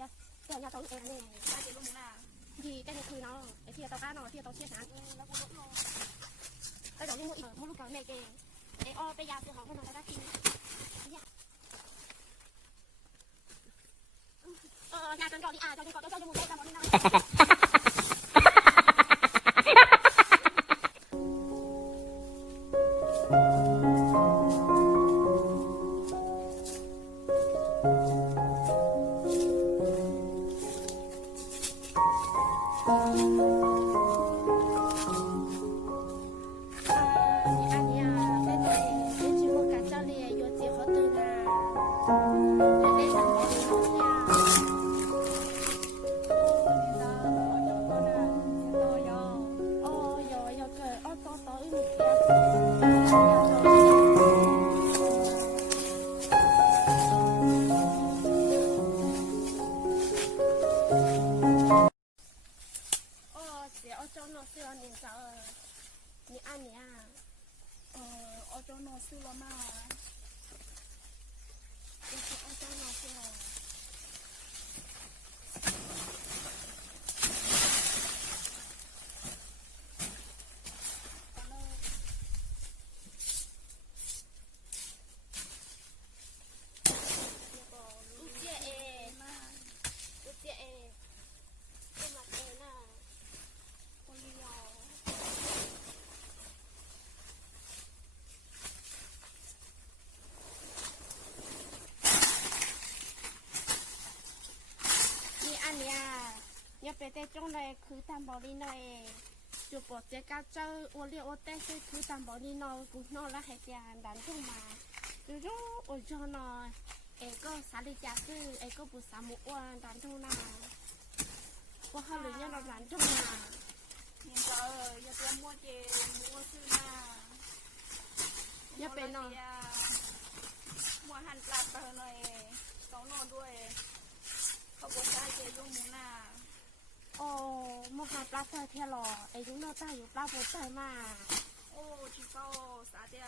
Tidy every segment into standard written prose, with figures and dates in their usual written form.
yaแต่nhà tao em này ba chị luôn nào gì cái nàyคือnó cái kia tao cá nó kia tao chết hả nó cũng đúng luôn cái đó đi mua lúc cái này cái o bây giờ thì họ không nói ra kinh nhà tao gọi đi à tao cho mua đây tao đi nào cho nó xưa là màไปแต่จ้องเลยคือตามบอลีนอยจุดปวดเจ้าเจ้าโอเลี้ยวโอเต้คือตามบอลีนอยกูนอนแล้วให้เตียนดันทุ่งมาดูดูโอจอนอยเอก็สาลิจาคือเอก็ปุสามุอ้วนดันทุ่งนาว่าเขาหรือยังเราดันทุ่งนาเนี่ยเจออย่าเตรียมมัวเจมัวซื้อมาอย่าเป็นนอนมัวหั่นปลาเตอหน่อยสองนอนด้วยเขาบอกได้เจยุ่งหมูนาโอ้มหาปลาเธอเที่ยวหล่อไอ้ยุ้งนอตาอยู่ปลาปวดใจมากโอ้ที่เขาสาเดีย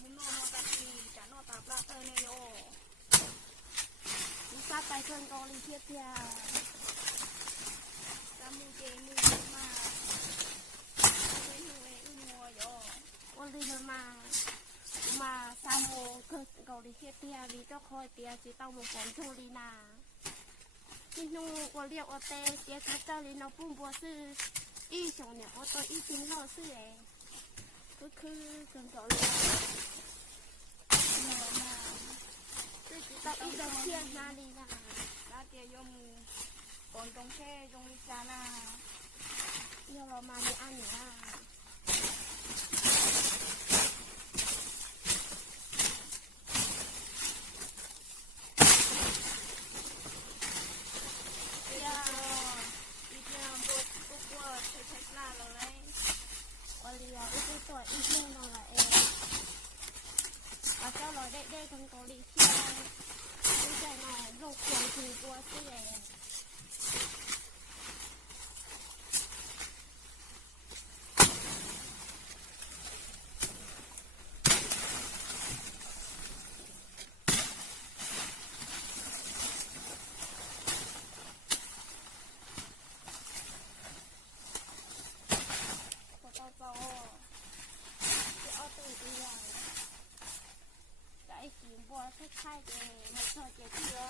มุนนอนตะกี้จะนอนตาปลาเธอเนี่ยโย่มิซาไปเพื่อนกองลิเทียเทียจำมูเจมูมาเฮ้ยเฮ้ยมัวโย่วันนี้มาซาโมเกิดกองลิเทียเทียมีเจ้าคอยเตียจีเต้าหมูฝนโชลีนาที่นู่น我เรียก我เตเตี้ยข้าเจ้าลินเอาปุ่มบัวซื้ออีสองเนี่ยตัวอีจริงเราซื้อเองก็คือเกินต่อเลยตัวอีดอกเทียนนาลีนะแล้วเตี้ยยมก่อนตรงแช่ตรงลิจานาเดี๋ยวเรามาในอันนี้นะตัวอีกนิดหน่อยเองเอาเจ้าลอยได้ทั้งเกาหลีเที่ยวดีใจหน่อยลูกเขียนคือตัวเสียค่ายเจไม่เคยเจอเชื่อ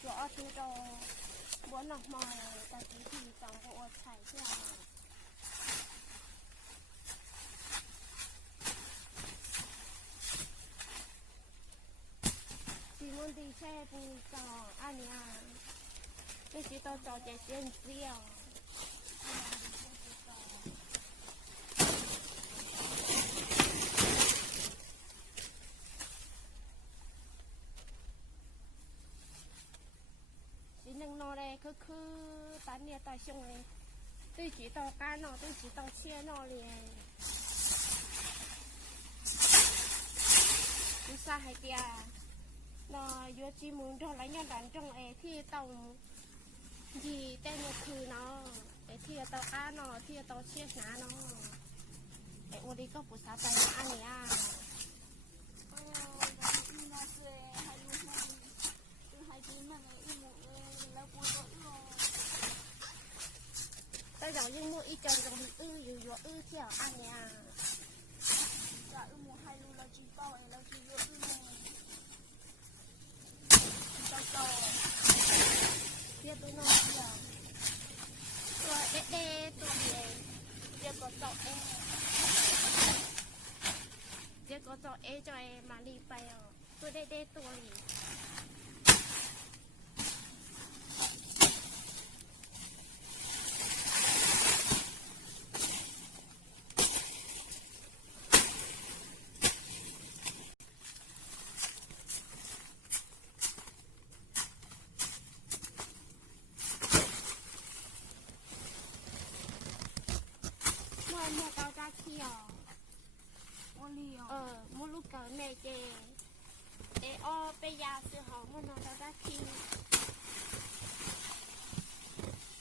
ตัวอทูโดบัวหนอกมอยแต่ทีทีสองบัวใส่เชื่อสีมันดีแช่ปูจออันนี้ไม่ใช่ตัวจอเจเจนเซี่ยวก็คือตอนนี้ตาช่วงเลยตู้จีตอการนอตู้จีตอเชี่ยนอเลยดูซาให้เปียนอยัวจีมุนทอไรเงี้ยดันจงที่ตองยีเต้นคือเนาะที่ตอการนอที่ตอเชี่ยนาเนาะวันนี้ก็ปุษาไปอันนี้โอ้ยนี่น่าเสียให้ลูกมันคือให้ดีมันเลยอีหมูเลย แล้วกูตัวอื้อ แต่อย่างยิ่งมืออีจอนตรงอยู่เที่ยวอันเนี้ย จะอื้อหมูให้รู้แล้วจีเป้าแล้วจีเยอะอื้อเลยโต เรียบไปนอนเที่ยวตัวเด็ดตัวเดียวเดี๋ยวก็จอเอจอยมาลีไปอ่ะตัวเด็ดตัวหลีเมื่อเกาจ้าเที่ยว โอลีอ๋อ มูลูกเกาแม่เจอไปยาซื้อหอมมันนอนแล้วได้ที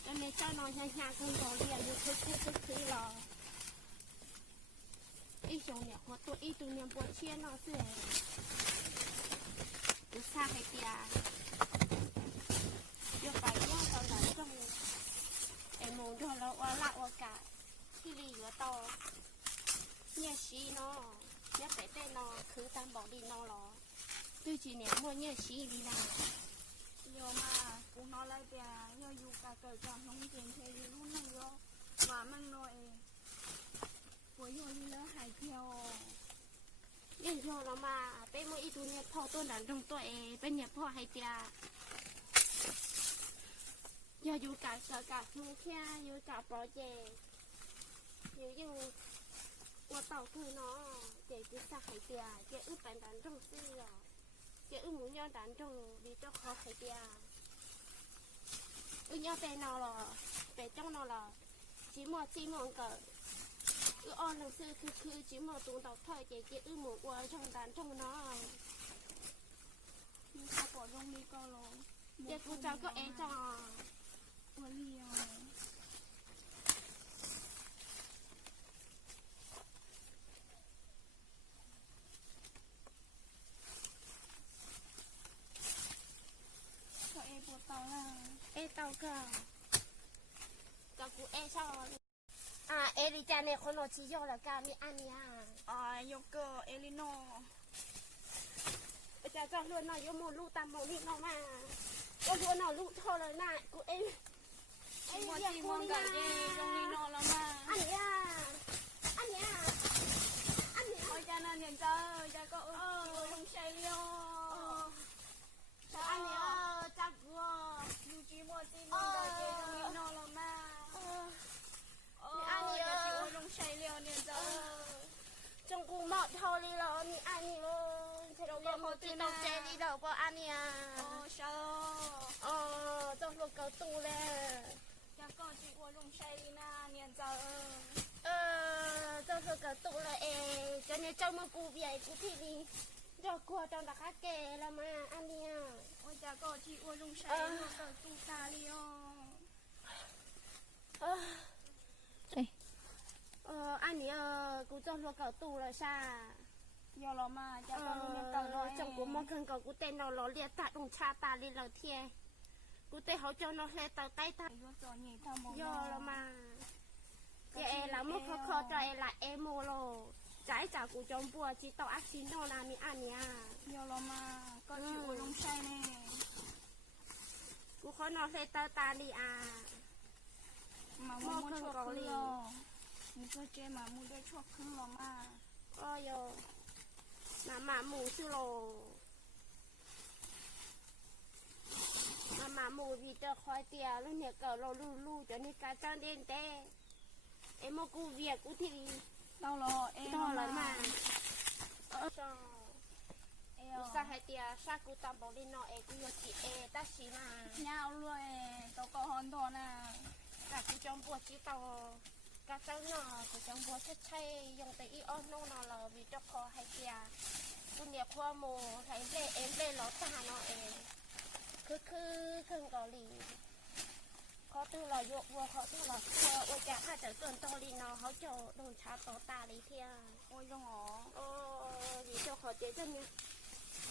แล้วแม่เจ้านอนยากๆคนรอเรียนอยู่คือรออีชงเนี่ยหัวตัวอีตัวเนี่ยปวดเชี่ยนอนเสื่อดูซาให้เตียยกไปย่อตอนนั้นก็ไอ้โมงโดนแล้วว่าละโอกาสที่รีอยู่ต่อเนี่ยชีเนาะเนี่ยไปเต้นนอคือตามบอกดีนอหรอคือจีเนี่ยมัวเนี่ยชีดีนะ โยมากูนอนไล่เปียโยอยู่กะเกิดจากน้องเจนเทยรุ่นนึงโยว่ามันน้อยปวยโยนี่แล้วหายเพียว ยิ่งโยเรามาเป็นมัวอีตัวเนี่ยพ่อตัวดันตรงตัวเองเป็นเนี่ยพ่อให้เตียอย่าอยู่กับเสือกับทุ่งแค่อยู่กับโปรเจกต์อยู่ยังว่าเต่าคือเนาะเจ๊กิสักให้เตียเจ๊อึ้งเป็นดันตรงซื่อหรอเจ๊อึ้งหมุนย้อนดันตรงดีเจ้าคอให้เตียอึ้งย้อนเป็นนอหรอเป็นจ้องนอหรอจีหมอนก็อ้อนหนังสือคือจีหมอตรงต่อถอยเจ๊อึ้งหมูวัวช่องดันช่องน้อง มีข้าวปอดลงมีก็ลง เจ๊กูเจ้าก็เอจ่อ โอลีอ๋อก็เอปวดเตาล่ะ เอเต้าก็กับกูเอช่อเอริจาเนี่ยคนโนชิโยแล้วกันมีอันเนี้ย โยเกอร์เอลิโน จะเลื่อนหน่อยยมูลูกตามโมนี่น้องมาก็เลื่อนหน่อยลูกเท่าเลยนะกูเอง จีมอนกับเจลงลีโนแล้วมา อันเนี้ย โอ้ยจานันเนี่ยเจอจะก็ลงใช้เลี้ยว อันเนี้ยจักวัว ยูจีมอนกับเจลงลีโนแล้วมาอันนี้ลงใช้เลี้ยวเนี่ยเจอ จงกูเหมาะเท่าเลยเหรอนี่อันนี้เลยเธอเราเรียกโมจิโตเจนี่เราก็อันเนี้ย เช้า จงลูกเกาตูเลย จะก็จีว่าลงใช้ลีน่าเนี่ยเจอ เจ้าเธอเกิดตุละเองเจ้าเนี่ยเจ้ามากูใหญ่กูที่นี่เจ้ากลัวจังตะคะแกละมาอันเนี้ย โอ้ยจะก็จีว่าลงใช้ลูกกับตูตาเลี้ยว อันนี้กูเจ้าลูกเกิดตุละช่าย อเรามาจะก็ลูกเนี่ยเก่าน้อย จังกูมองกันกับกูเต้นเราล้อเลียตาตรงชาตาลีเราเทียกูเต้เขาเจ้าน้องเล่ตาใต้ตา ยูจอนใหญ่ทำมอง ย่อละมาเอละมุขคอใจละเอโมโลใจจากกูจอมปัวจิตต่ออักชิโนนามีอันเนี้ย ยอเรามาก็จีว่าลงใช้แน่ กูขอนอนเล่ตาตาลีอา มามูชั่วครึ่งมีก็เจมามูได้ชั่วครึ่งเรามา ก็โยหมาหมูชื่อโลหมาหมูวีเตอร์คอยเตียแล้วเนี่ยเกิดเราลู่จนนี่การจ้างเด่นเต้เอ็มกูเวียกูที เรารอเอ ต่อเลยมา เอ สาเหตุชากูตาบอลินอเอกูยกิเอตาชิมา เงาเลยตัวก็ฮอนตัวน่ะ กะกูจอมปวดจิตโตกะเจ้าหนอกูจอมปวดใช่ยงแต่อีอ้อนนนอเราวีเจ้าคอให้เตียกูเนี่ยขั้วโมไทยเล่เอ็มเล่ล้อตานอเองคือเครื่องเกาหลีเขาตื้อเราโยกวัวเขาตื้อเราเที่ยวโอจะถ้าจะเกินตอลีนอเขาจะโดนชาโตตาลีเทีย โอ้ยจงอ๋อ โอ้ยเจ้าขอเจ๊เจ้าเนี่ย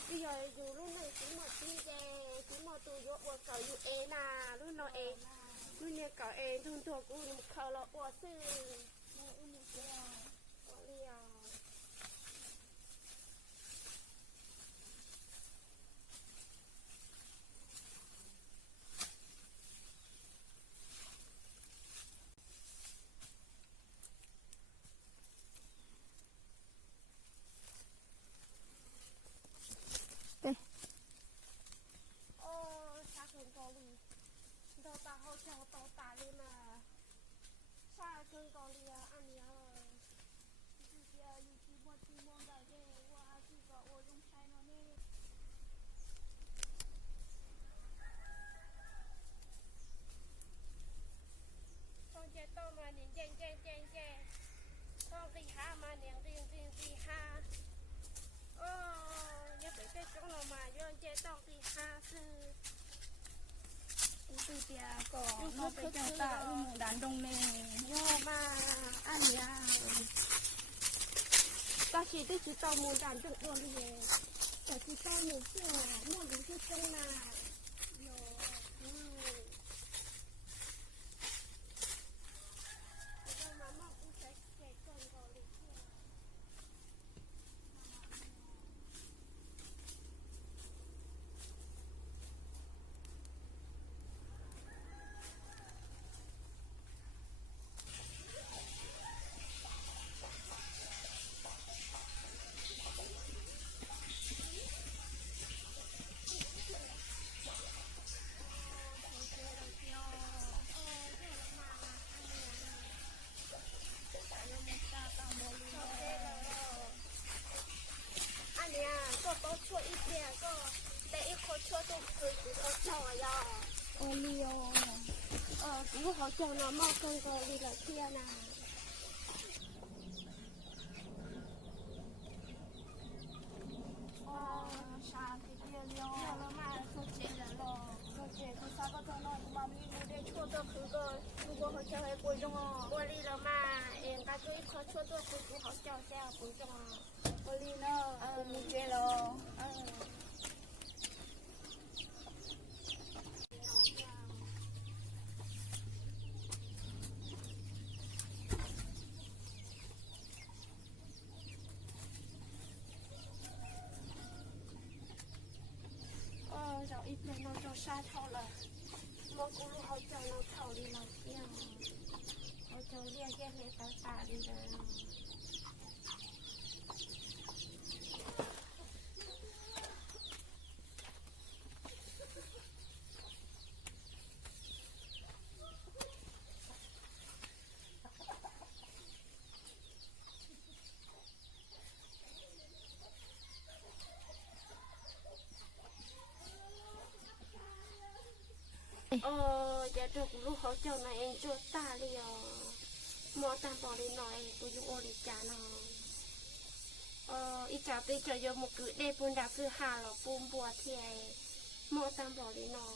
bây giờ dù lúc này chỉ một tin về chỉ một tụ yếu của cậu yếu ế nà lúc nó ế lúc này cậu ế thun thuộc của một khẩu là của sư của liều đâu ta hỗ trợ tao ta đi mà sao cơn con đi ăn nhá rồi con chơi tao mà nhìn chen con đi ha mà nhìn đi ha nhớ phải chơi chỗ nào mà vô chơi tao đi ha sư từ tia có nó phải chẳng tạ ở một đàn đông này vô mà ăn nhá ta chỉ tới chỉ tao muốn đàn được luôn đi vềแต่chỉ tao muốn chưa muốn đến cái trong nào có chua ít tiền có để ít có chua tôi cười cũng có chò ya liều cũng họ chò nó mò con có đi là kia nè sao thì kia liều nó mà số chế là lo số chế thì sao có cho nó mà mình để chua tôi cứ có họ cho hay bồi trong bồi đi là mà em ta cứ ít có chua tôi cũng họ chò xe bồi trong bồi đi nó cũng chế lo rồi ít lên nó cho xa thâu là mà cũng họ cho nó thâu đi làm kia họ cho lia cái này ta đi rồi giờ được lúc họ cho này em cho ta đi mua tam bỏ đi nói tôi dùng ô đi trả nó ít trả tôi cho vô một cứ để bún đá cứ hà là bún bùa thì mua tam bỏ đi nó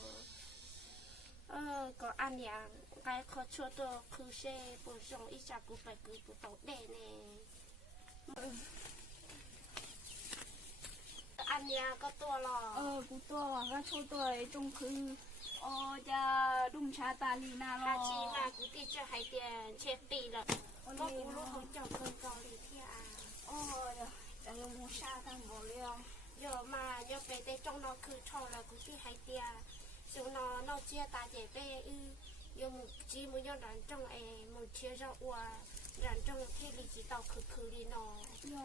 có ăn nhà cái khó chua tôi cứ xe bún xong ít trả cứ phải cứ tàu đẻ nè ăn nhà có tua lò cú tua là cái số tuổi trong cứ cha đúng cha ta lì na lo chi mà cứ đi cho hai tiền chết tì là nó cũng lúc họ chọn con cầu đi thì cha dùng mua sa thằng bỏ liao giờ mà giờ về đây trong nó cứ cho là cứ đi hai tiền chúng nó chia ta để về giờ một chi một giờ đàn trong một chia ra qua đàn trong thế thì chỉ tàu cứ đi nó giờ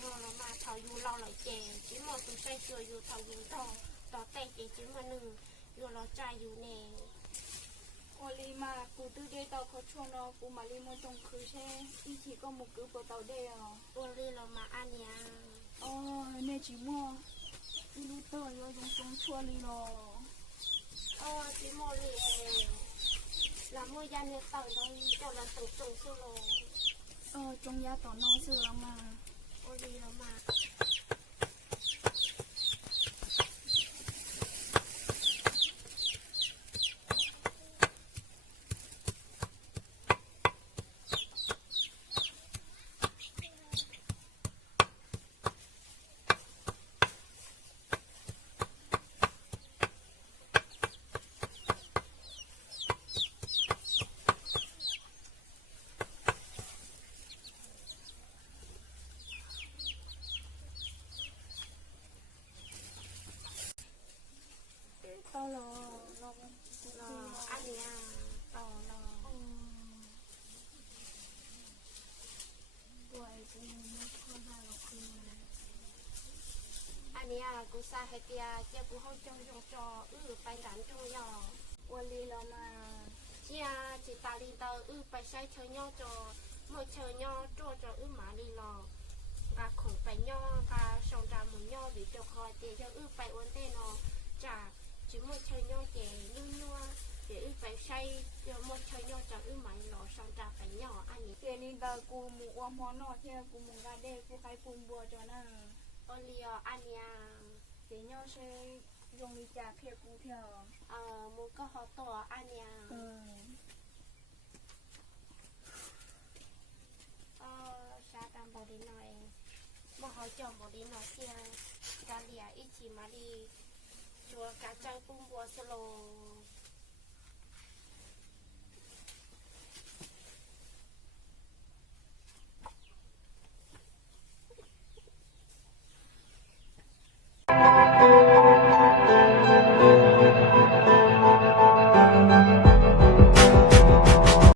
là mà thầu dù lâu lại chè chỉ một tuần say chưa dù thầu dù to tay chỉ mà nừng dù nó trai dù nè Oli mà cụ tư đây tàu có chuông nó cụ mà đi mua trong khứ xe ý chỉ có một cứ bộ tàu đây Oli là mà ăn nhà nên chỉ mua lúc tờ yo dùng trong chua đi lo chỉ mua đi là mua gia nhập tàu đây cho là tự trồng sữa rồi trong gia tàu nó sữa lắm mà Oli là mà อันนี้กูซาให้เตียเจ้ากูห้องจงยงจอไปดันจงยอ 我离了嘛， เจียจิตาลีเตอไปใช้เชยอจอเมื่อเชยอจ่อจอหมาลีรอกาของไปยอกาชงดาหมุนยอหรือจอคอยเตียจะไปอ้วนเต้นอจากจิเมื่อเชยอเจลุ่นยัวเดี๋ยวไปใช้เดี๋ยวเมื่อเชยอจะหมาลีรอชงดาไปยออันนี้ 这里个古木我毛那天古木个的古开古波着呢， โอเลียอันนี้ 这鸟是容易加撇骨条， มูก็ฮอตัวอันนี้ 嗯， ชาตามบอดีหน่อยบ่เขาจอมบอดีหน่อยเสียกาเลียอิจิมาดีจัวกาเจ้าปุ้มบัวสโล